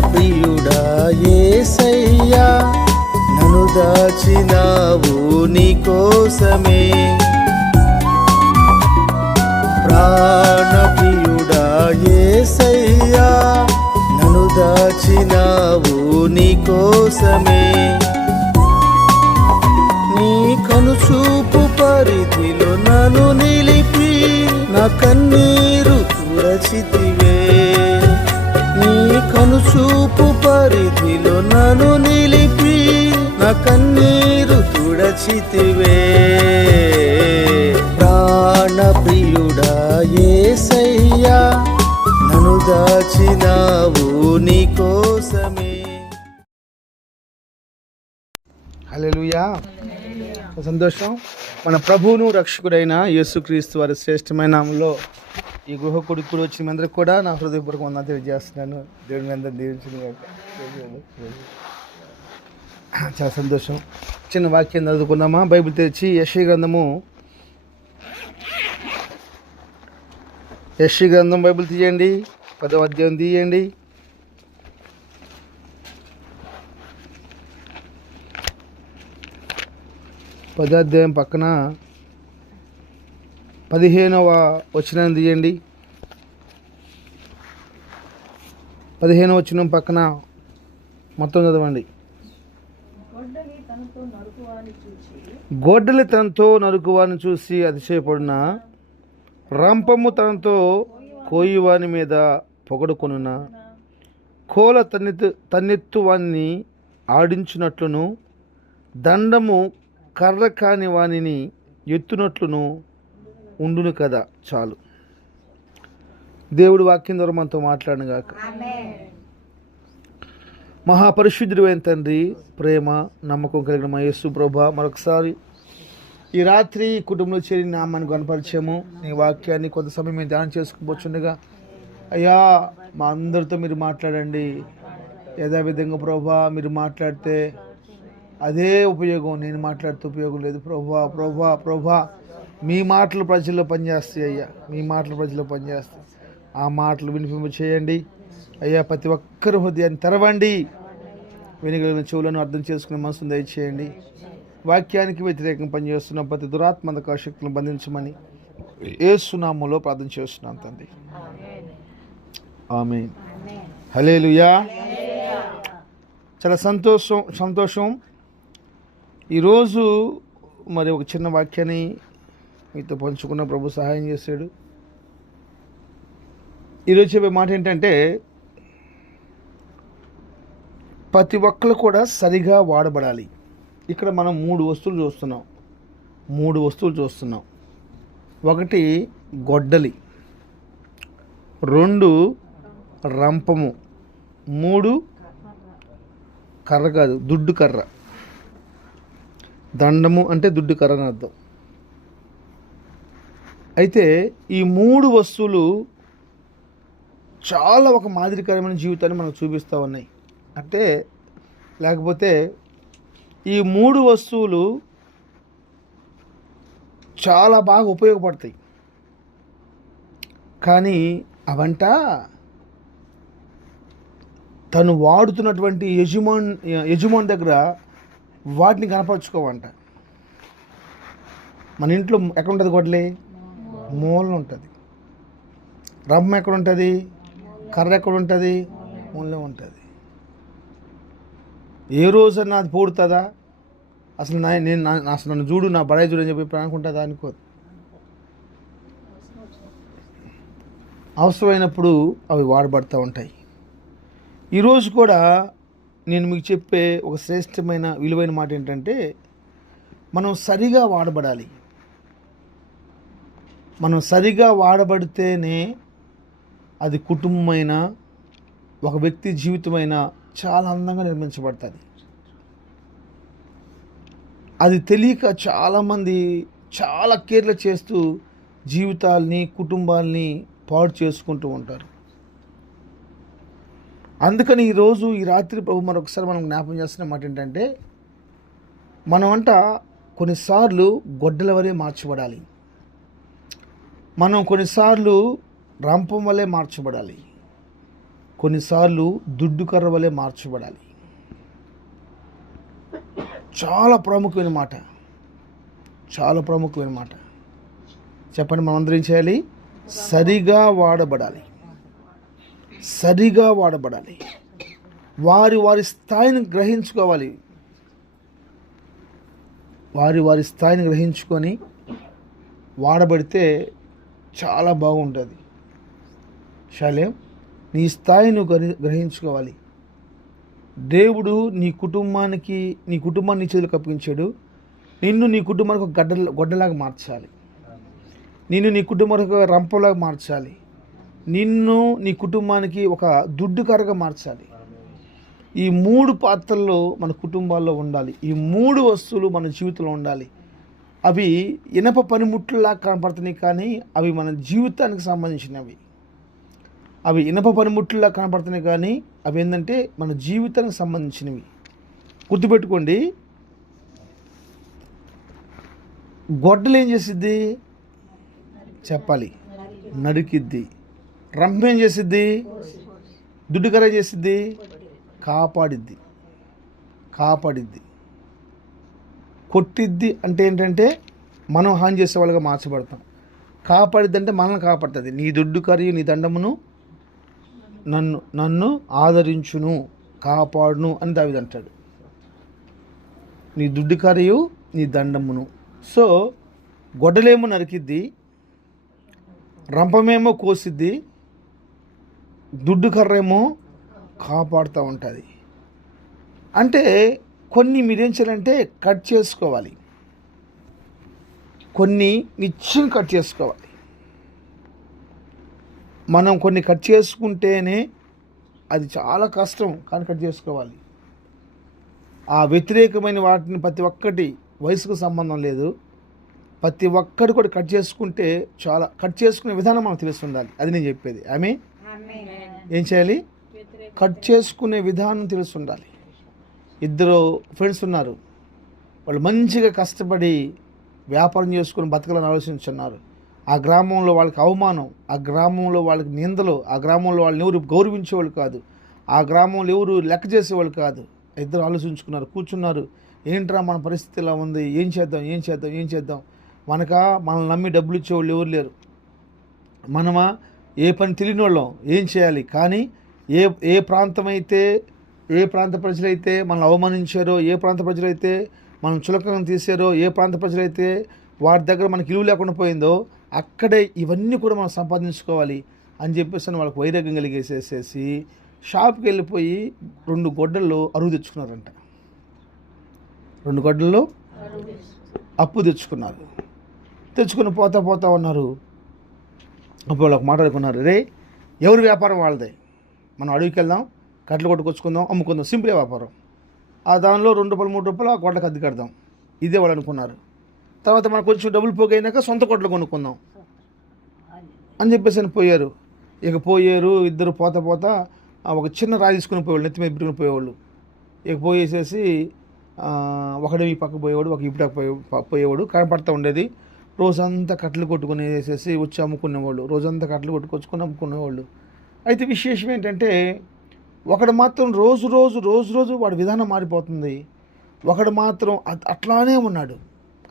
ప్రియుడా ఏసయ్యా నన్ను దాచినావు నీ కోసమే. ప్రాణ ప్రియుడా ఏసయ్యా నన్ను దాచినావు నీ కోసమే. నీ కనుచూపు పరిధిలో నన్ను నిలిపి నా కన్నీరు తురచితివి కనుచూపు పరిధిలో నన్ను నిలిపి నా కన్నీరు తుడచితివే. ప్రాణ ప్రియుడా ఏసయ్యా నన్ను దాచినావు నీ కోసమే. హలెలుయా సంతోషం. మన ప్రభువును రక్షకుడైన యేసుక్రీస్తు వారి శ్రేష్టమైన నామంలో ఈ గృహ కొడుకు కూడా వచ్చిన మీ అందరికి కూడా నా హృదయపూర్వక వందలు తెలియజేస్తున్నాను. దేవుని మీ అందరూ దీవించిన చాలా సంతోషం. చిన్న వాక్యం చదువుకుందామా? బైబిల్ తెరిచి యశీ గ్రంథము. యశీ గ్రంథం బైబిల్ తీయండి. పదవ అధ్యాయం తీయండి. పదాధ్యాయం పక్కన పదిహేనవ వచనం తీయండి. పదిహేను వచనం పక్కన మొత్తం చదవండి. గొడ్డలి తనతో నరుకువాని చూసి అతిశయపడిన రంపము తనతో కోయివాని మీద పొగడుకొనున కోల తన్నెత్తు తన్నెత్తు వాణ్ణి ఆడించినట్లును దండము కర్ర కాని వానిని ఎత్తునట్లును ఉండును కదా చాలు. దేవుడు వాక్యం ద్వారా మనతో మాట్లాడినగాక మహాపరిశుద్ధుడైన తండ్రి ప్రేమ నమ్మకం కలిగిన మా యేసు ప్రభ మరొకసారి ఈ రాత్రి కుటుంబంలో చేరి నామాన్ని కనపరిచాము నీ వాక్యాన్ని కొంత సమయం మేము ధ్యానం చేసుకుపోతుండగా అయ్యా మా అందరితో మీరు మాట్లాడండి. యథావిధంగా ప్రభా మీరు మాట్లాడితే అదే ఉపయోగం. నేను మాట్లాడితే ఉపయోగం లేదు. ప్రభా ప్రభా ప్రభా. మీ మాటలు ప్రజల్లో పనిచేస్తాయి అయ్యా. మీ మాటలు ప్రజల్లో పనిచేస్తాయి. ఆ మాటలు వినిపింప చేయండి. అయ్యా ప్రతి ఒక్కరు హృదయాన్ని తెరవండి. వినగలిగిన చెవులను అర్థం చేసుకునే మనసును దయచేయండి. వాక్యానికి వ్యతిరేకంగా పనిచేస్తున్న ప్రతి దురాత్మక శక్తులను బంధించమని ఏ సునామంలో ప్రార్థన చేస్తున్నాను తండ్రి. ఆమె హలేలుయా చాలా సంతోషం సంతోషం. ఈరోజు మరి ఒక చిన్న వాక్యాన్ని మీతో పంచుకున్న ప్రభు సహాయం చేశాడు. ఈరోజు చెప్పే మాట ఏంటంటే ప్రతి ఒక్కరు కూడా సరిగా వాడబడాలి. ఇక్కడ మనం మూడు వస్తువులు చూస్తున్నాం. మూడు వస్తువులు చూస్తున్నాం. ఒకటి గొడ్డలి రెండు రంపము మూడు కర్ర కాదు దుడ్డు కర్ర. దండము అంటే దుడ్డు కర్ర అని అర్థం. అయితే ఈ మూడు వస్తువులు చాలా ఒక మాదిరికరమైన జీవితాన్ని మనకు చూపిస్తూ ఉన్నాయి. అంటే లేకపోతే ఈ మూడు వస్తువులు చాలా బాగా ఉపయోగపడతాయి. కానీ అవంట తను వాడుతున్నటువంటి యజమాన్ యజమాని దగ్గర వాటిని కనపరుచుకోవంట. మన ఇంట్లో ఎక్కడ ఉంటుంది గొడ్లే? మూలన ఉంటుంది రమ్మ ఎక్కడ ఉంటుంది కర్ర ఎక్కడ ఉంటుంది మూలనే ఉంటుంది. ఏ రోజన్నా అది పూడుతుందా? అసలు నా నేను నా- అసలు నన్ను చూడు నా బడాయి చూడు అని చెప్పి ఇప్పుడు అనుకుంటుందా అనుకోదు. అవసరమైనప్పుడు అవి వాడబడుతూ ఉంటాయి. ఈరోజు కూడా నేను మీకు చెప్పే ఒక శ్రేష్టమైన విలువైన మాట ఏంటంటే మనం సరిగా వాడబడాలి. మనం సరిగా వాడబడితేనే అది కుటుంబమైన ఒక వ్యక్తి జీవితమైన చాలా అందంగా నిర్మించబడుతుంది. అది తెలియక చాలామంది చాలా కేర్లు చేస్తూ జీవితాల్ని కుటుంబాల్ని పాడు చేసుకుంటూ ఉంటారు. అందుకని ఈరోజు ఈ రాత్రి ప్రభు మరొకసారి మనం జ్ఞాపం చేస్తున్న మాట ఏంటంటే మనం అంట కొన్నిసార్లు గొడ్డల వరే మార్చబడాలి. మనం కొన్నిసార్లు రంపం వలె మార్చబడాలి. కొన్నిసార్లు దుడ్డు కర్ర వలె మార్చబడాలి. చాలా ప్రాముఖ్యమైన మాట. చాలా ప్రాముఖ్యమైన మాట. చెప్పండి మనం అందరం ఏం చేయాలి? సరిగా వాడబడాలి. సరిగా వాడబడాలి. వారి వారి స్థాయిని గ్రహించుకోవాలి. వారి వారి స్థాయిని గ్రహించుకొని వాడబడితే చాలా బాగుంటుంది. శాలేం నీ స్థాయిని గ్రహించుకోవాలి. దేవుడు నీ కుటుంబానికి నీ కుటుంబాన్ని చేతులు కప్పించాడు నిన్ను నీ కుటుంబానికి ఒక గడ్డ గొడ్డలాగా మార్చాలి. నిన్ను నీ కుటుంబానికి ఒక రంపలాగా మార్చాలి. నిన్ను నీ కుటుంబానికి ఒక దుడ్డు కర్రగా మార్చాలి. ఈ మూడు పాత్రల్లో మన కుటుంబాల్లో ఉండాలి. ఈ మూడు వస్తువులు మన జీవితంలో ఉండాలి. అవి ఇనప పనిముట్లులా కనపడుతున్నాయి కానీ అవి మన జీవితానికి సంబంధించినవి. అవి ఇనప పనిముట్లులా కనపడుతున్నాయి కానీ అవి ఏంటంటే మన జీవితానికి సంబంధించినవి. గుర్తుపెట్టుకోండి. గొడ్డలు ఏం చేసిద్ది? చెప్పాలి. నరికిద్ది. రంప ఏం చేసిద్ది? దుడ్డుకర చేసిద్ది? కాపాడిద్ది. కాపాడిద్ది. కొట్టిద్ది అంటే ఏంటంటే మనం హాని చేసే వాళ్ళగా మార్చబడతాం. కాపాడిద్ది అంటే మనల్ని కాపాడుతుంది. నీ దుడ్డు కరియు నీ దండమును నన్ను నన్ను ఆదరించును కాపాడును అని దావిది అంటాడు. నీ దుడ్డు కరియు నీ దండమును. సో గొడ్డలేమో నరికిద్ది రంపమేమో కోసిద్ది దుడ్డు కర్రేమో కాపాడుతూ ఉంటుంది. అంటే కొన్ని మీరేం చేయాలంటే కట్ చేసుకోవాలి. కొన్ని నిత్యం కట్ చేసుకోవాలి. మనం కొన్ని కట్ చేసుకుంటేనే అది చాలా కష్టం కానీ కట్ చేసుకోవాలి. ఆ వ్యతిరేకమైన వాటిని ప్రతి ఒక్కటి వయసుకు సంబంధం లేదు. ప్రతి ఒక్కటి కూడా కట్ చేసుకుంటే చాలా కట్ చేసుకునే విధానం మనకు తెలిసి ఉండాలి అది నేను చెప్పేది. ఆమె ఏం చేయాలి? కట్ చేసుకునే విధానం తెలిసి ఉండాలి ఇద్దరు ఫ్రెండ్స్ ఉన్నారు. వాళ్ళు మంచిగా కష్టపడి వ్యాపారం చేసుకుని బతకాలని ఆలోచించున్నారు. ఆ గ్రామంలో వాళ్ళకి అవమానం ఆ గ్రామంలో వాళ్ళకి నిందలు ఆ గ్రామంలో వాళ్ళని ఎవరు గౌరవించేవాళ్ళు కాదు. ఆ గ్రామంలో ఎవరు లెక్క చేసేవాళ్ళు కాదు. ఇద్దరు ఆలోచించుకున్నారు కూర్చున్నారు. ఏంట్రా మన పరిస్థితి ఇలా ఉంది? ఏం చేద్దాం? ఏం చేద్దాం? ఏం చేద్దాం? మనక మనల్ని నమ్మి డబ్బులు ఇచ్చేవాళ్ళు ఎవరు లేరు. మనమా ఏ పని తెలియని వాళ్ళం? ఏం చేయాలి? కానీ ఏ ఏ ప్రాంతం అయితే ఏ ప్రాంత ప్రజలైతే మనల్ని అవమానించారో ఏ ప్రాంత ప్రజలైతే మనం చులకన తీసారో ఏ ప్రాంత ప్రజలైతే వారి దగ్గర మనకి ఇలువ లేకుండా పోయిందో అక్కడే ఇవన్నీ కూడా మనం సంపాదించుకోవాలి అని చెప్పేసి వాళ్ళకి వైరాగ్యం కలిగేసేసేసి షాప్కి వెళ్ళిపోయి రెండు గొడ్డల్లో అరువు తెచ్చుకున్నారంట. రెండు గొడ్డల్లో అప్పు తెచ్చుకున్నారు. తెచ్చుకుని పోతా పోతా ఉన్నారు. అప్పుడు వాళ్ళకి మాట్లాడుకున్నారు రే ఎవరి వ్యాపారం వాళ్ళదే? మనం అడవికి వెళ్దాం కట్టలు కొట్టుకొచ్చుకుందాం అమ్ముకుందాం. సింపుల్ వ్యాపారం. ఆ దానిలో రెండు రూపాయలు మూడు రూపాయలు ఆ కోట్లకు అద్దె కడదాం. ఇదే వాళ్ళు అనుకున్నారు. తర్వాత మనకు కొంచెం డబ్బులు పోగైనాక సొంత కోట్లు కొనుక్కుందాం. అని చెప్పేసి అని పోయారు. ఇక పోయారు ఇద్దరు పోత పోత ఒక చిన్న రాయి తీసుకుని పోయేవాళ్ళు నెత్తి మీద పెట్టుకుని పోయేవాళ్ళు. ఇక పోయేసేసి ఒకడు ఈ పక్క పోయేవాడు ఒక ఇప్పుడు పోయే పోయేవాడు. కనపడతా ఉండేది. రోజంతా కట్టలు కొట్టుకునేసేసి వచ్చి అమ్ముకునేవాళ్ళు. రోజంతా కట్టలు కొట్టుకొచ్చుకొని అమ్ముకునేవాళ్ళు. అయితే విశేషం ఏంటంటే ఒకడు మాత్రం రోజు రోజు రోజు రోజు వాడి విధానం మారిపోతుంది. ఒకడు మాత్రం అట్- అట్లానే ఉన్నాడు.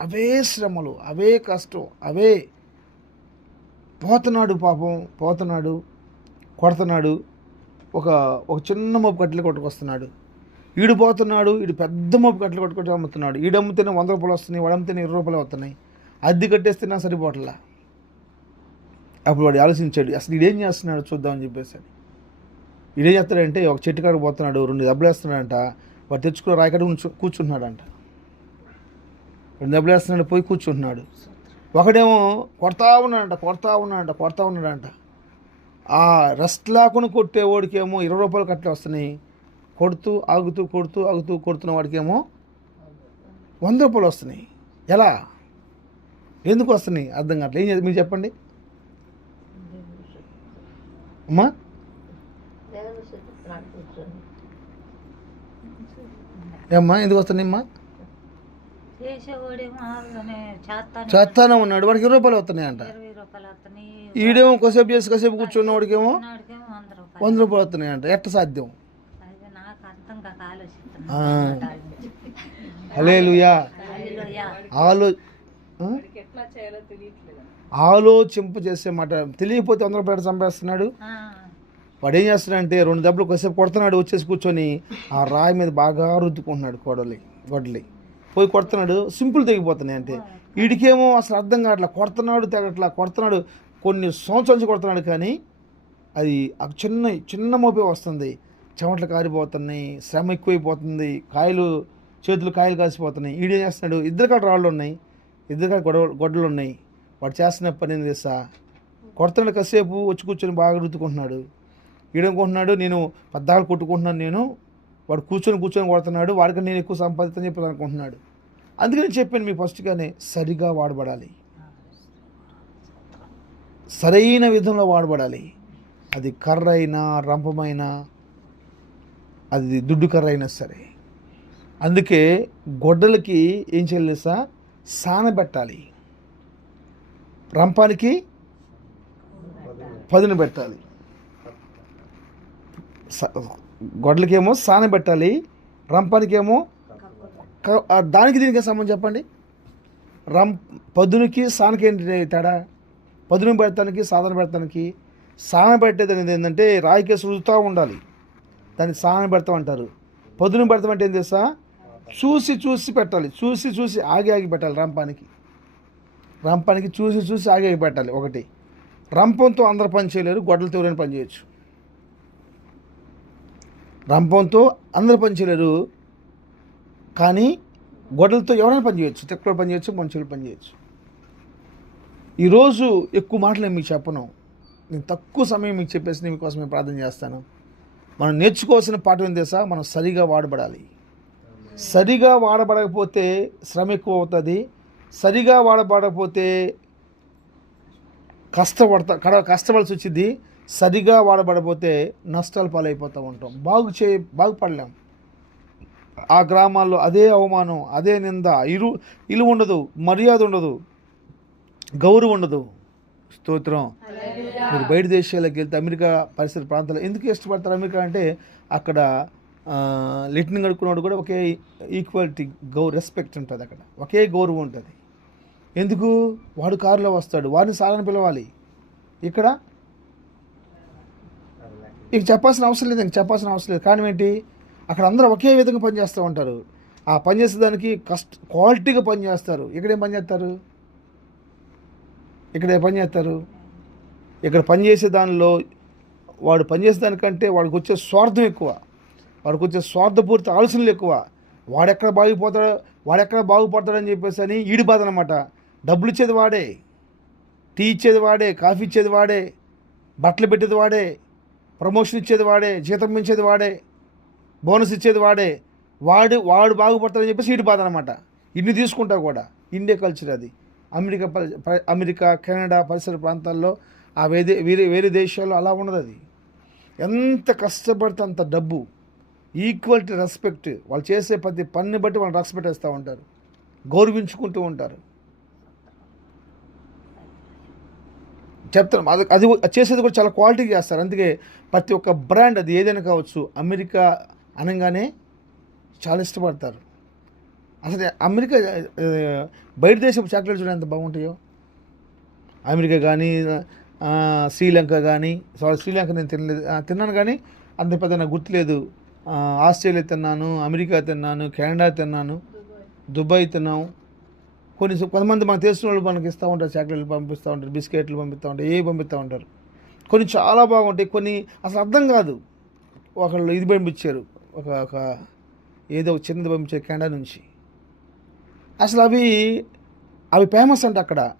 అవే శ్రమలు అవే కష్టం అవే పోతున్నాడు పాపం పోతున్నాడు కొడుతున్నాడు ఒక ఒక చిన్న మోపు కట్టెలు కొట్టుకొస్తున్నాడు. ఈడు పోతున్నాడు ఈడు పెద్ద మోపు కట్టెలు కొట్టుకొని అమ్ముతున్నాడు. ఈడు అమ్మితేనే వంద రూపాయలు వస్తున్నాయి వాడు అమ్మితేనే ఇరవై రూపాయలు వస్తున్నాయి. అద్దె కట్టేస్తే నా సరిపోవట్లా? అప్పుడు వాడు ఆలోచించాడు అసలు ఈడేం చేస్తున్నాడు చూద్దామని చెప్పేసి ఇదే చేస్తాడంటే ఒక చెట్టు కాడికి పోతున్నాడు రెండు దెబ్బలు వేస్తున్నాడంట వాడు తెచ్చుకున్న రాయకడ కూర్చుంటున్నాడంట. రెండు దెబ్బలు వేస్తున్నాడు పోయి కూర్చుంటున్నాడు. ఒకడేమో కొడతా ఉన్నాడంట కొడతా ఉన్నాడంట కొడతా ఉన్నాడంట. ఆ రెస్ట్ లేకుండా కొట్టేవాడికేమో ఇరవై రూపాయలు కట్టలు వస్తున్నాయి. కొడుతూ ఆగుతూ కొడుతూ ఆగుతూ కొడుతున్న వాడికేమో వంద రూపాయలు వస్తున్నాయి. ఎలా? ఎందుకు వస్తున్నాయి? అర్థం కావట్లేదు. ఏం మీరు చెప్పండి. అమ్మా? ఏమ్మా ఎందుకు వస్తున్నాయి అమ్మా? చేసేవాడేమో అలానే చేస్తాను చేస్తానే ఉన్నాడు వాడికి ఇరవై రూపాయలు వస్తున్నాయి అంట. ఈడేమో కొసేపు చేసి కొసేపు కూర్చున్న వాడికేమో వంద రూపాయలు. వంద రూపాయలు వస్తున్నాయి అంట. ఎట్ట సాధ్యం. ఆలో ఆ? ఆలోచింప చేసే మాట. తెలియకపోతే వంద రూపాయలు చంపేస్తున్నాడు ఆ, వాడు ఏం చేస్తున్నాడంటే రెండు దెబ్బలు కొసేపు కొడుతున్నాడు వచ్చేసి కూర్చొని ఆ రాయి మీద బాగా రుద్దుకుంటున్నాడు కొడలి గొడ్డలి పోయి కొడుతున్నాడు సింపుల్ తెగిపోతున్నాయి అంటే. వీడికేమో అసలు అర్థం కావట్లా కొడుతున్నాడు తెగట్లా కొడుతున్నాడు కొన్ని సంవత్సరాలు కొడుతున్నాడు కానీ అది ఆ చిన్న చిన్న మోపే వస్తుంది. చెమటలు కారిపోతున్నాయి శ్రమ ఎక్కువైపోతుంది కాయలు చేతులు కాయలు కాసిపోతున్నాయి. ఈడేం చేస్తున్నాడు ఇద్దరు కాడ రాళ్ళు ఉన్నాయి ఇద్దరు కాడ గొడవ గొడ్డలు ఉన్నాయి. వాడు చేస్తున్న పని ఏం తెలుసా? కొడుతున్నాడు కాసేపు వచ్చి కూర్చొని బాగా రుద్దుకుంటున్నాడు. ఈడనుకుంటున్నాడు నేను పద్దాలు కొట్టుకుంటున్నాను నేను వాడు కూర్చొని కూర్చొని కొడుతున్నాడు వాడికి నేను ఎక్కువ సంపాదిస్తాను చెప్పి అనుకుంటున్నాడు. అందుకని చెప్పాను మీ ఫస్ట్గానే సరిగా వాడబడాలి. సరైన విధంలో వాడబడాలి. అది కర్ర అయినా రంపమైనా అది దుడ్డు కర్ర అయినా సరే. అందుకే గొడ్డలకి ఏం చేయాలి తెలుసా? సానబెట్టాలి రంపానికి పదును పెట్టాలి. స- గొడ్లకేమో సానబెట్టాలి రంపానికేమో దానికి దీనికి సంబంధం చెప్పండి. రం పదునుకి సానకి ఏంటి తేడా? పదును పెడతానికి సాధన పెడతానికి సాన పెట్టేది అనేది ఏంటంటే రాయికేసి రుదుతూ ఉండాలి. దాన్ని సాన పెడతాం అంటారు పదును పెడతాం అంటే ఏం తెలుసా? చూసి చూసి పెట్టాలి. చూసి చూసి ఆగి ఆగి పెట్టాలి రంపానికి. రంపానికి చూసి చూసి ఆగి ఆగి పెట్టాలి ఒకటి. రంపంతో అందరు పని చేయలేరు గొడ్డలతో ఎవరైనా పని చేయొచ్చు. రంపంతో అందరు పని చేయలేరు. కానీ గొడవలతో ఎవరైనా పని చేయొచ్చు. పనిచేయచ్చు పని చేయొచ్చు మనుషులు పని ఈరోజు ఎక్కువ మాటలు నేను మీకు చెప్పను. నేను తక్కువ సమయం మీకు చెప్పేసి నేను మీకోసమే ప్రార్థన చేస్తాను. మనం నేర్చుకోవాల్సిన పాఠం ఏం తెలుసా? మనం సరిగా వాడబడాలి. సరిగా వాడబడకపోతే శ్రమ ఎక్కువ అవుతుంది. సరిగా వాడబడకపోతే కష్టపడతా కడ కష్టపడాల్సి వచ్చింది. సరిగా వాడబడపోతే నష్టాలు పాలైపోతూ ఉంటాం. బాగు చే బాగుపడలేం. ఆ గ్రామాల్లో అదే అవమానం అదే నింద ఇరు ఇల్లు ఉండదు మర్యాద ఉండదు గౌరవం ఉండదు. స్తోత్రం. మీరు బయట దేశాలకు వెళ్తే అమెరికా పరిసర ప్రాంతాలు ఎందుకు ఇష్టపడతారు అమెరికా అంటే అక్కడ లిటిన్ కడుక్కున్నాడు కూడా ఒకే ఈక్వాలిటీ గౌ రెస్పెక్ట్ ఉంటుంది అక్కడ. ఒకే గౌరవం ఉంటుంది. ఎందుకు? వాడు కారులో వస్తాడు. వాడిని సాలని పిలవాలి. ఇక్కడ ఇక చెప్పాల్సిన అవసరం లేదు ఇంక చెప్పాల్సిన అవసరం లేదు. కారణం ఏంటి? అక్కడ అందరూ ఒకే విధంగా పనిచేస్తూ ఉంటారు. ఆ పనిచేసేదానికి కష్ట క్వాలిటీగా పనిచేస్తారు ఇక్కడేం పని చేస్తారు? ఇక్కడ ఏ పని చేస్తారు? ఇక్కడ పనిచేసే దానిలో వాడు పనిచేసే దానికంటే వాడికి వచ్చే స్వార్థం ఎక్కువ. వాడికి వచ్చే స్వార్థపూరిత ఆలోచనలు ఎక్కువ. వాడెక్కడ బాగుపోతాడో వాడెక్కడ బాగుపడతాడని చెప్పేసి అని ఈడి బాధ అనమాట డబ్బులు ఇచ్చేది వాడే టీ ఇచ్చేది వాడే కాఫీ ఇచ్చేది వాడే బట్టలు పెట్టేది వాడే ప్రమోషన్ ఇచ్చేది వాడే జీతం పెంచేది వాడే బోనస్ ఇచ్చేది వాడే వాడు వాడు బాగుపడతాడని చెప్పేసి ఈడి బాధ అనమాట ఇన్ని తీసుకుంటా కూడా ఇండియా కల్చర్ అది. అమెరికా ప- అమెరికా కెనడా పరిసర ప్రాంతాల్లో ఆ వేరే వేరే వేరే దేశాల్లో అలా ఉండదు అది. ఎంత కష్టపడితే అంత డబ్బు ఈక్వల్టీ రెస్పెక్ట్ వాళ్ళు చేసే ప్రతి పనిని బట్టి వాళ్ళు రెస్పెక్ట్ ఇస్తూ ఉంటారు. గౌరవించుకుంటూ ఉంటారు. చెప్తాను. అది అది చేసేది కూడా చాలా క్వాలిటీగా చేస్తారు. అందుకే ప్రతి ఒక్క బ్రాండ్ అది ఏదైనా కావచ్చు అమెరికా అనగానే చాలా ఇష్టపడతారు. అసలు అమెరికా బయట దేశపు చాక్లెట్ చూడండి ఎంత బాగుంటాయో. అమెరికా కానీ శ్రీలంక కానీ సారీ శ్రీలంక నేను తినలేదు. తిన్నాను కానీ అంత పెద్ద నాకు గుర్తులేదు. ఆస్ట్రేలియా తిన్నాను అమెరికా తిన్నాను కెనడా తిన్నాను దుబాయ్ తిన్నాము కొన్ని కొంతమంది మనకు తెలిసిన వాళ్ళు మనకి ఇస్తూ ఉంటారు చాక్లెట్లు పంపిస్తూ ఉంటారు బిస్కెట్లు పంపిస్తూ ఉంటారు ఏవి పంపిస్తూ ఉంటారు. కొన్ని చాలా బాగుంటాయి కొన్ని అసలు అర్థం కాదు. ఒకళ్ళు ఇది పంపించారు ఒక ఒక ఏదో ఒక చిన్నది పంపించారు కెనడా నుంచి. అసలు అవి అవి ఫేమస్ అంట అక్కడ.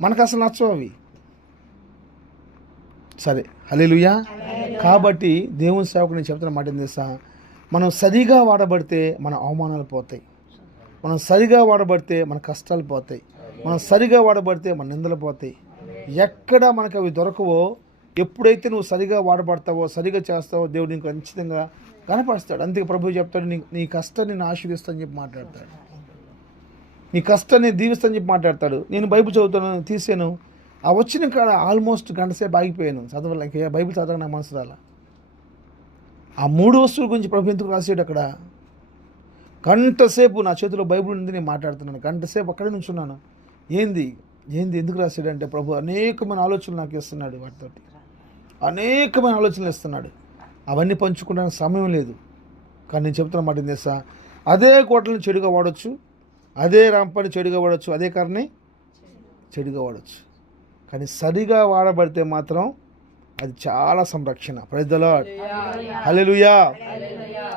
మనకు అసలు నచ్చవు అవి. సరే హలేలుయా కాబట్టి దేవుని సేవకు నేను చెప్తున్న మాట ఏం తెలుసా? మనం సరిగా వాడబడితే మన అవమానాలు పోతాయి. మనం సరిగా వాడబడితే మన కష్టాలు పోతాయి. మనం సరిగా వాడబడితే మన నిందలు పోతాయి. ఎక్కడ మనకు అవి దొరకవో ఎప్పుడైతే నువ్వు సరిగా వాడబడతావో సరిగా చేస్తావో దేవుడు నీకు ఖచ్చితంగా కనపరుస్తాడు. అందుకే ప్రభు చెప్తాడు నీ నీ కష్టాన్ని నేను ఆశీర్విస్తాను చెప్పి మాట్లాడతాడు. నీ కష్టాన్ని దీవిస్తాను చెప్పి మాట్లాడతాడు. నేను బైబిల్ చదువుతాను తీసాను. ఆ వచ్చిన కాడ ఆల్మోస్ట్ గంట సేపు ఆగిపోయాను. చదవాలి ఇంకా బైబిల్ చదవడం నా మనసు రాల. ఆ మూడు వస్తువుల గురించి ప్రభు ఎందుకు రాసాడు అక్కడ? గంటసేపు నా చేతిలో బైబిల్ ఉంది నేను మాట్లాడుతున్నాను. గంటసేపు అక్కడే నుంచున్నాను. ఏంది? ఏంది? ఎందుకు రాశాడంటే ప్రభు అనేకమైన ఆలోచనలు నాకు ఇస్తున్నాడు వాటితోటి. అనేకమైన ఆలోచనలు ఇస్తున్నాడు. అవన్నీ పంచుకోవడానికి సమయం లేదు. కానీ నేను చెప్తున్న మాట ఏం తెలుసా? అదే కోటలను చెడుగా వాడచ్చు అదే రంపని చెడుగా వాడచ్చు అదే కారణే చెడుగా వాడచ్చు. కానీ సరిగా వాడబడితే మాత్రం అది చాలా సంరక్షణ. ప్రజల హల్లెలూయా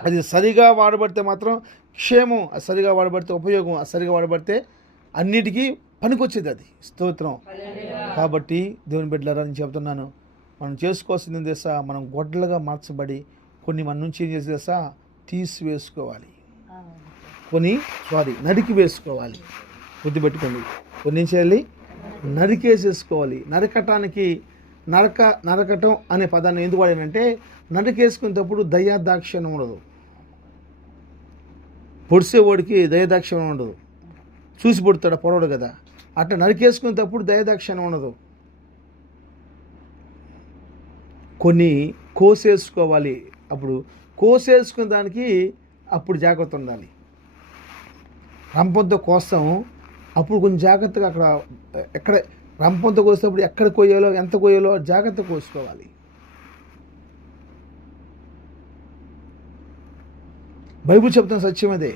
అది సరిగా వాడబడితే మాత్రం క్షేమం అది సరిగా వాడబడితే ఉపయోగం అది సరిగా వాడబడితే అన్నిటికీ పనికొచ్చేది అది. స్తోత్రం. కాబట్టి దేవుని బిడ్డలారా నేను చెప్తున్నాను మనం చేసుకోవాల్సింది ఏం తెలుసా? మనం గొడ్డలుగా మార్చబడి కొన్ని మన నుంచి ఏం చేసి తెలుసా? తీసివేసుకోవాలి. కొన్ని సారీ నరికి వేసుకోవాలి. గుర్తుపెట్టుకోండి. కొన్ని చేయాలి? నరికేసేసుకోవాలి. నరకటానికి నరక నరకటం అనే పదాన్ని ఎందుకు వాడానంటే నరికేసుకునేటప్పుడు దయాదాక్షిణ్యం ఉండదు. పొడిసేవాడికి దయదాక్షిణ్యం ఉండదు. చూసి పుడతాడు? పొడవడు కదా. అట్లా నరికేసుకునేటప్పుడు దయదాక్షిణ్యం ఉండదు. కొన్ని కోసేసుకోవాలి. అప్పుడు కోసేసుకునే దానికి అప్పుడు జాగ్రత్త ఉండాలి. రంపంతో కోస్తాం. అప్పుడు కొంచెం జాగ్రత్తగా అక్కడ ఎక్కడ రంపంతో కోసేటప్పుడు ఎక్కడ కోయాలో ఎంత కోయాలో జాగ్రత్త కోసుకోవాలి. బైబిల్ చెప్తున్న సత్యం అదే.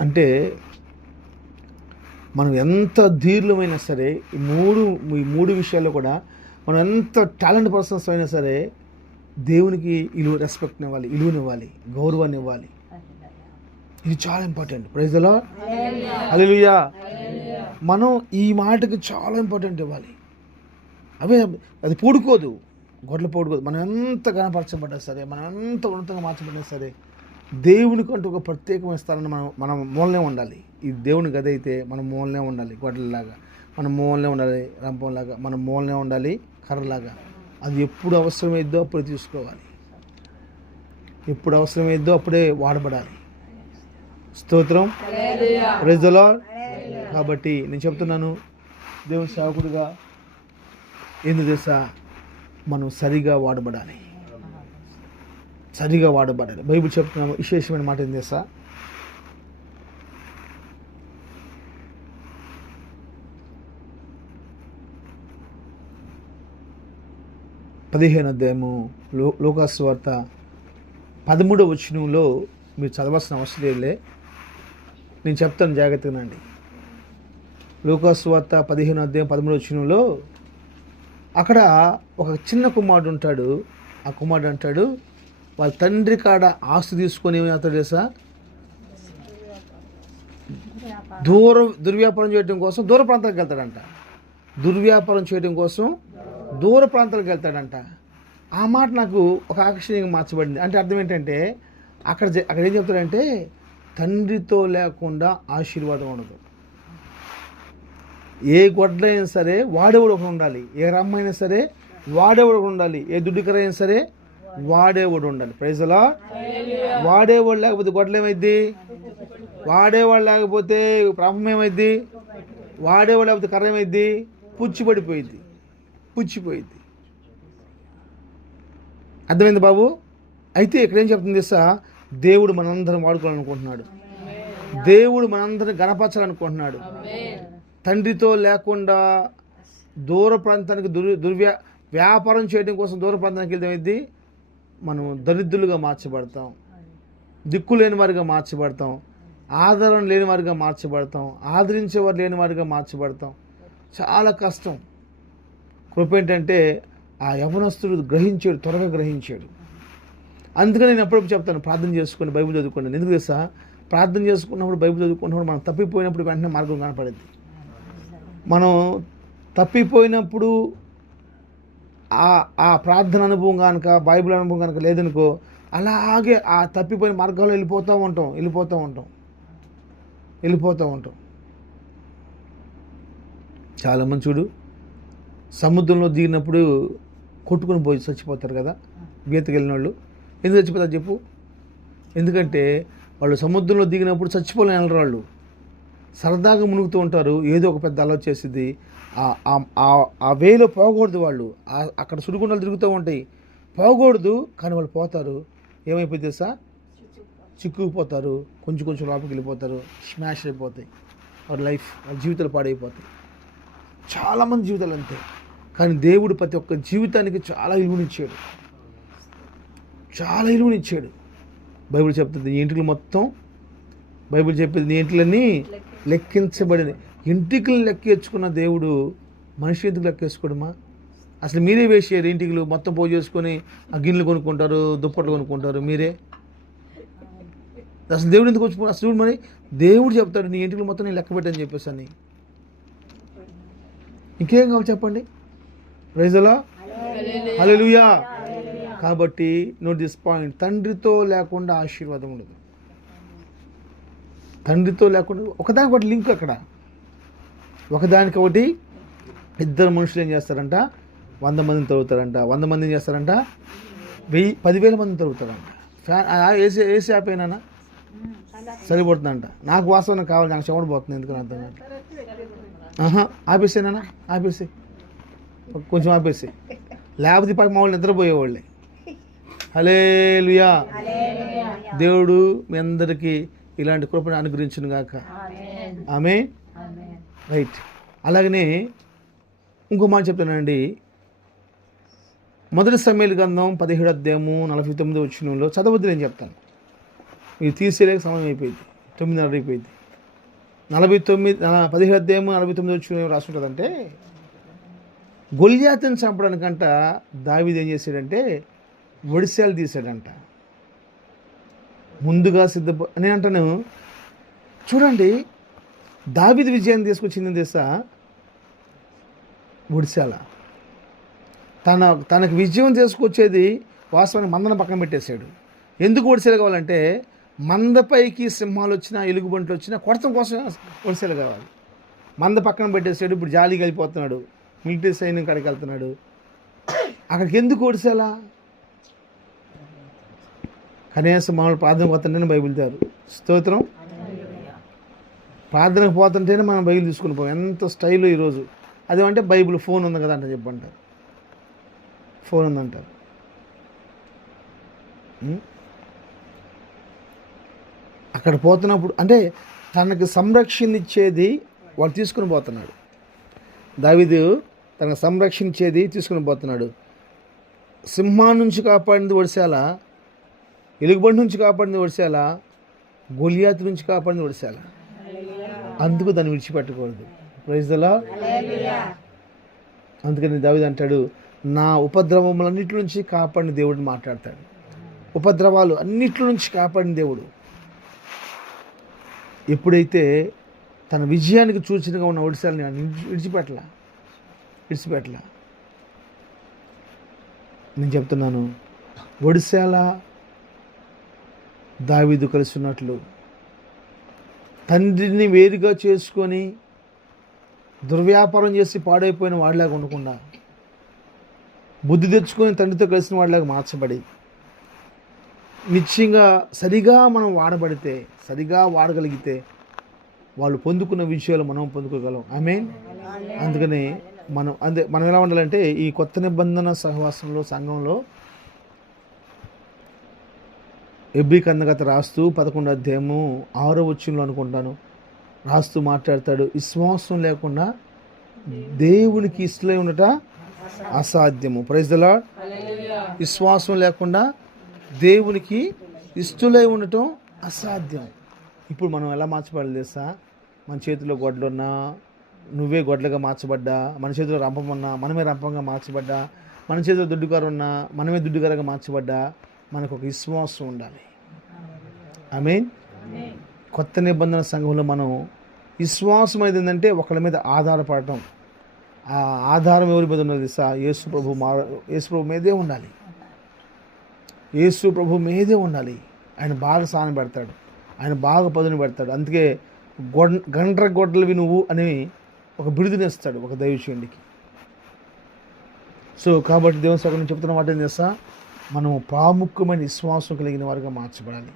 అంటే మనం ఎంత ధీర్లమైనా సరే ఈ మూడు ఈ మూడు విషయాల్లో కూడా మనం ఎంత టాలెంట్ పర్సన్స్ అయినా సరే దేవునికి ఇలువ రెస్పెక్ట్ని ఇవ్వాలి ఇలువనివ్వాలి గౌరవాన్ని ఇవ్వాలి. ఇది చాలా ఇంపార్టెంట్. ప్రైజ్ అలా అలెలుయా మనం ఈ మాటకి చాలా ఇంపార్టెంట్ ఇవ్వాలి. అవే అది పూడుకోదు. గొడ్ల పూడుకోదు మనం ఎంత కనపరచబడ్డా సరే మనం ఎంత ఉన్నతంగా మార్చబడినా సరే దేవునికంటూ ఒక ప్రత్యేకమైన స్థలాన్ని మనం మనం మూలనే ఉండాలి. ఈ దేవుని గది అయితే మనం మూలనే ఉండాలి గొడ్లలాగా. మనం మూలనే ఉండాలి రంపంలాగా. మనం మూలనే ఉండాలి కర్రలాగా. అది ఎప్పుడు అవసరమైద్దో అప్పుడు తీసుకోవాలి. ఎప్పుడు అవసరమైద్దో అప్పుడే వాడబడాలి. స్తోత్రం. ప్రైజ్ ద లార్డ్ కాబట్టి నేను చెప్తున్నాను దేవుని సేవకుడిగా ఏంది తెలుసా? మనం సరిగా వాడబడాలి. సరిగా వాడబడాలి. బైబిల్ చెప్తున్నాము విశేషమైన మాట ఏం తెలుసా? పదిహేను అధ్యాయము లో లోకాసు వార్త పదమూడవ వచనంలో మీరు చదవాల్సిన అవసరం లేదులే నేను చెప్తాను జాగ్రత్తగానండి లోకాసు వార్త పదిహేను అధ్యాయం పదమూడవ వచనంలో అక్కడ ఒక చిన్న కుమారుడు ఉంటాడు. ఆ కుమారుడు అంటాడు వాళ్ళ తండ్రి కాడ ఆస్తి తీసుకొని అతడు తెలుసా? దూర దుర్వ్యాపారం చేయడం కోసం దూర ప్రాంతాలకు వెళ్తాడంట. దుర్వ్యాపారం చేయడం కోసం దూర ప్రాంతాలకు వెళ్తాడంట. ఆ మాట నాకు ఒక ఆకర్షణీయంగా మార్చబడింది. అంటే అర్థం ఏంటంటే అక్కడ అక్కడ ఏం చెప్తాడంటే తండ్రితో లేకుండా ఆశీర్వాదం ఉండదు. ఏ గొడ్లైనా సరే వాడేవాడు ఒకడు ఉండాలి. ఏ రమ్మైనా సరే వాడేవాడు ఒకడు ఉండాలి. ఏ దుడ్డుకరైనా సరే వాడేవాడు ఉండాలి. ప్రైజలా వాడేవాడు లేకపోతే గొడ్లు ఏమైద్ది వాడేవాడు లేకపోతే ప్రాపం ఏమైద్ది వాడేవాడు లేకపోతే కర్ర ఏమైద్ది పుచ్చిపడిపోయింది పుచ్చిపోయింది అర్థమైంది బాబు? అయితే ఇక్కడ ఏం చెప్తుంది తెలుసా? దేవుడు మనందరం వాడుకోవాలనుకుంటున్నాడు. దేవుడు మనందరం గణపరచాలనుకుంటున్నాడు. తండ్రితో లేకుండా దూర ప్రాంతానికి దుర్ దుర్వ్యా వ్యాపారం చేయడం కోసం దూర ప్రాంతానికి వెళ్తే మనం దరిద్రులుగా మార్చబడతాం. దిక్కు లేని వారిగా మార్చబడతాం. ఆదరణ లేని వారిగా మార్చబడతాం. ఆదరించేవారు లేని వారిగా మార్చబడతాం. చాలా కష్టం. కృప ఏంటంటే ఆ యవనస్తుడు గ్రహించాడు త్వరగా గ్రహించాడు. అందుకని నేను ఎప్పుడప్పుడు చెప్తాను ప్రార్థన చేసుకోండి బైబిల్ చదువుకోండి. ఎందుకు తెలుసా? ప్రార్థన చేసుకున్నప్పుడు బైబిల్ చదువుకున్నప్పుడు మనం తప్పిపోయినప్పుడు వెంటనే మార్గం కనపడింది. మనం తప్పిపోయినప్పుడు ఆ ఆ ప్రార్థన అనుభవం కనుక బైబిల్ అనుభవం కనుక లేదనుకో అలాగే ఆ తప్పిపోయిన మార్గాల్లో వెళ్ళిపోతూ ఉంటాం వెళ్ళిపోతూ ఉంటాం. వెళ్ళిపోతూ ఉంటాం. చాలామంది చూడు సముద్రంలో దిగినప్పుడు కొట్టుకొని పోయి చచ్చిపోతారు కదా గీతకి వెళ్ళిన వాళ్ళు. ఎందుకు చచ్చిపోతారు చెప్పు? ఎందుకంటే వాళ్ళు సముద్రంలో దిగినప్పుడు చచ్చిపోలేని వాళ్ళు సరదాగా మునుగుతూ ఉంటారు. ఏదో ఒక పెద్ద అలవాటు చేసింది ఆ- వేలో పోకూడదు వాళ్ళు. అక్కడ సుడిగుండలు తిరుగుతూ ఉంటాయి. పోకూడదు కానీ వాళ్ళు పోతారు. ఏమైపోతుంది తెలుసా? చిక్కుకుపోతారు. కొంచెం కొంచెం లోపలికి వెళ్ళిపోతారు. స్మాష్ అయిపోతాయి. వాళ్ళ లైఫ్ వాళ్ళ జీవితాలు పాడైపోతాయి. చాలామంది జీవితాలు అంతే. కానీ దేవుడు ప్రతి ఒక్క జీవితానికి చాలా విలువనిచ్చాడు చాలా విలువనిచ్చాడు బైబిల్ చెప్తుంది ఈ ఇంటికి మొత్తం. బైబిల్ చెప్పేది నీ ఇంట్లన్నీ లెక్కించబడింది. ఇంటికలు లెక్కించుకున్న దేవుడు మనిషి ఎందుకు లెక్కేసుకోడమా అసలు మీరే వేసారు ఇంటికలు మొత్తం పోగు చేసుకొని ఆ గిన్నెలు కొనుక్కుంటారు దుప్పట్లు కొనుక్కుంటారు మీరే? అసలు దేవుడు ఎందుకు వచ్చి అసలు మరి దేవుడు చెప్తాడు నీ ఇంటికి మొత్తం నేను లెక్క పెట్టని చెప్పేసి అని. ఇంకేం కావాలి చెప్పండి? రైజలా హల్లెలూయా కాబట్టి నోట్ దిస్ పాయింట్ తండ్రితో లేకుండా ఆశీర్వాదం ఉండదు. తండ్రితో లేకుండా ఒకదానికి ఒకటి లింక్ అక్కడ. ఒకదానికి ఒకటి ఇద్దరు మనుషులు ఏం చేస్తారంట? వంద మందిని తరుగుతారంట వంద మంది ఏం చేస్తారంట? వెయ్యి పదివేల మందిని తరుగుతారంట ఫ్యాన్ ఏసీ ఏసీ ఆపేనా సరిపడుతుందంట నాకు వాస్తవం కావాలి నాకు చెమట పోతుంది ఎందుకని అర్థం ఆహా ఆపేసేనా ఆపేసి కొంచెం ఆపేసి లేకపోతే పక్క మా వాళ్ళు నిద్రపోయేవాళ్ళే. హలే లుయా దేవుడు మీ అందరికీ ఇలాంటి కృపను అనుగ్రహించును గాక ఆమె రైట్. అలాగనే ఇంకో మాట చెప్తానండి. మొదటి సమయాల గ్రంథం పదిహేడు అధ్యాయము నలభై తొమ్మిది వచ్చినంలో చదవద్దు నేను చెప్తాను. మీరు తీసేలేక సమయం అయిపోయింది. తొమ్మిదిన్నర అయిపోయింది. నలభై తొమ్మిది పదిహేడు అధ్యాయము నలభై తొమ్మిది వచ్చిన రాసుంటుందంటే గొలియాతని చంపడానికంట దావీదు ఏం చేశాడంటే ఒడిశాలు తీశాడంట. ముందుగా సిద్ధ నేను అంటాను చూడండి దావిది విజయాన్ని తీసుకొచ్చింది తెలుసా ఒడిశాల. తన తనకు విజయం తీసుకొచ్చేది వాస్తవానికి మందన పక్కన పెట్టేశాడు. ఎందుకు ఒడిశాల కావాలంటే మందపైకి సింహాలు వచ్చినా ఎలుగుబంట్లు వచ్చినా కొడతం కోసం ఒడిశాలు కావాలి. మంద పక్కన పెట్టేసాడు ఇప్పుడు జాలీకి వెళ్ళిపోతున్నాడు. మిలిటరీ సైన్యం కడికి వెళ్తున్నాడు. అక్కడికి ఎందుకు ఒడిశాలా? కనీసం మామూలు ప్రార్థన పోతుంటేనే బైబిల్ తారు స్తోత్రం. ప్రార్థనకు పోతుంటేనే మనం బైబిల్ తీసుకుని పోం ఎంత స్టైల్ ఈరోజు. అదేమంటే బైబిల్ ఫోన్ ఉంది కదా అంట చెప్పంటారు. ఫోన్ ఉందంటారు అక్కడ పోతున్నప్పుడు అంటే తనకు సంరక్షణ ఇచ్చేది వాడు తీసుకుని పోతున్నాడు. దావిదు తనకు సంరక్షించేది తీసుకుని పోతున్నాడు. సింహం నుంచి కాపాడింది ఒడిశాల. ఎలుగుబంటి నుంచి కాపాడింది ఒడిశాల గొలియాతు నుంచి కాపాడింది ఒడిశాల. అందుకు దాన్ని విడిచిపెట్టకూడదు. ప్రైజ్లా అందుకని దావిది అంటాడు నా ఉపద్రవములన్నిటి నుంచి కాపాడిన దేవుడిని మాట్లాడతాడు. ఉపద్రవాలు అన్నిటి నుంచి కాపాడిన దేవుడు. ఎప్పుడైతే తన విజయానికి సూచనగా ఉన్న ఒడిశాలని విడిచిపెట్టలా? విడిచిపెట్టలా? నేను చెప్తున్నాను ఒడిశాల దావీదు కలిసి ఉన్నట్లు తండ్రిని వేరుగా చేసుకొని దుర్వ్యాపారం చేసి పాడైపోయిన వాడిలాగా ఉండకుండా బుద్ధి తెచ్చుకొని తండ్రితో కలిసిన వాడిలాగా మార్చబడి నిశ్చయంగా సరిగా మనం వాడబడితే సరిగా వాడగలిగితే వాళ్ళు పొందుకున్న విషయాలు మనం పొందుకోగలం. ఐ అందుకని మనం అందే మనం ఎలా ఉండాలంటే ఈ కొత్త నిబంధన సహవాసంలో సంఘంలో ఎబ్రి కందగత రాస్తూ పదకొండు అధ్యాయము ఆరో వచ్చింలో అనుకుంటాను. రాస్తూ మాట్లాడతాడు విశ్వాసం లేకుండా దేవునికి ఇష్టలై ఉండట అసాధ్యము. ప్రైజ్ ద లార్డ్ విశ్వాసం లేకుండా దేవునికి ఇష్టలై ఉండటం అసాధ్యం. ఇప్పుడు మనం ఎలా మార్చబడాలి తెలుసా? మన చేతిలో గొడ్లున్నా నువ్వే గొడ్లగా మార్చబడ్డా మన చేతిలో రంపం ఉన్నా మనమే రంపంగా మార్చబడ్డా మన చేతిలో దుడ్డుగారు ఉన్నా మనమే దుడ్డుగారుగా మార్చబడ్డా మనకు ఒక విశ్వాసం ఉండాలి. ఐ మీన్ కొత్త నిబంధన సంఘంలో మనం విశ్వాసం అనేది ఏంటంటే ఒకళ్ళ మీద ఆధారపడటం. ఆ ఆధారం ఎవరి మీద ఉన్నది సా యేసు ప్రభు మా యేసు ప్రభు మీదే ఉండాలి. యేసు ప్రభు మీదే ఉండాలి. ఆయన బాగా సాన పెడతాడు. ఆయన బాగా పదును పెడతాడు. అందుకే గొడ్ గండ్ర గొడ్డలవి నువ్వు అని ఒక బిరుదునిస్తాడు ఒక దైవశివుడికి సో కాబట్టి దేవుని సగం చెప్తున్న మాట ఏం చేస్తా మనం ప్రాముఖ్యమైన విశ్వాసం కలిగిన వారిగా మార్చబడాలి.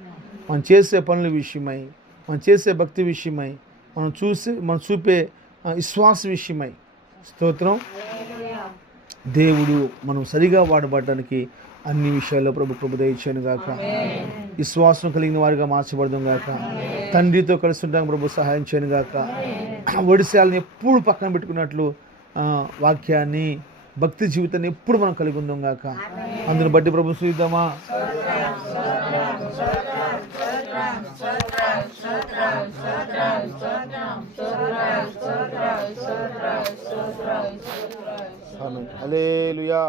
మనం చేసే పనుల విషయమై మనం చేసే భక్తి విషయమై మనం చూసి మనం చూపే విశ్వాస విషయమై. స్తోత్రం. దేవుడు మనం సరిగా వాడబడడానికి అన్ని విషయాల్లో ప్రభు ప్రభు దయచేయను గాక. విశ్వాసం కలిగిన వారిగా మార్చబడదాం గాక. తండ్రితో కలిసి ఉంటాం ప్రభు సహాయం చేయను గాక. ఒడిశాలను ఎప్పుడు పక్కన పెట్టుకున్నట్లు వాక్యాన్ని భక్తి జీవితాన్ని ఎప్పుడు మనం కలిగి ఉందాం గాక. అందుని బట్టి ప్రభు చూద్దామా అలేలుయా